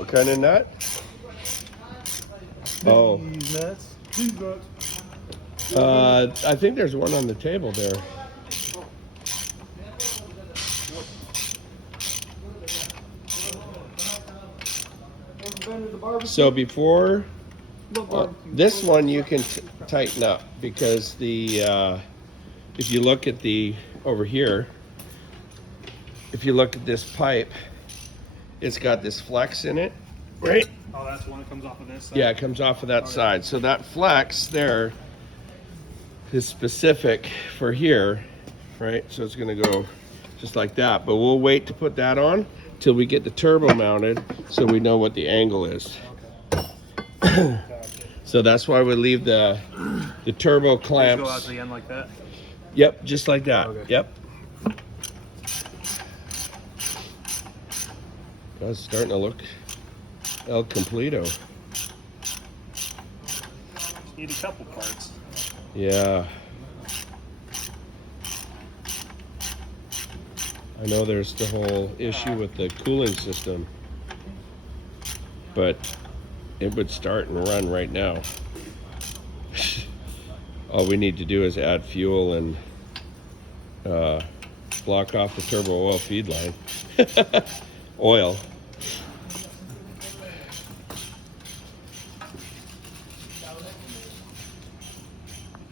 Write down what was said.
What kind of nut? Oh. These nuts. These nuts. I think there's one on the table there. So before this one, you can tighten up because the if you look at the over here, if you look at this pipe, it's got this flex in it, right? Oh, that's the one that comes off of this side? Yeah, it comes off of that side. So that flex there is specific for here, right? So it's gonna go just like that. But we'll wait to put that on till we get the turbo mounted so we know what the angle is. Okay. So that's why we leave the turbo clamps. Go out to the end like that? Yep, just like that. Okay. Yep. That's starting to look El Completo. Need a couple parts. Yeah. I know there's the whole issue with the cooling system, but it would start and run right now. All we need to do is add fuel and block off the turbo oil feed line. Oil.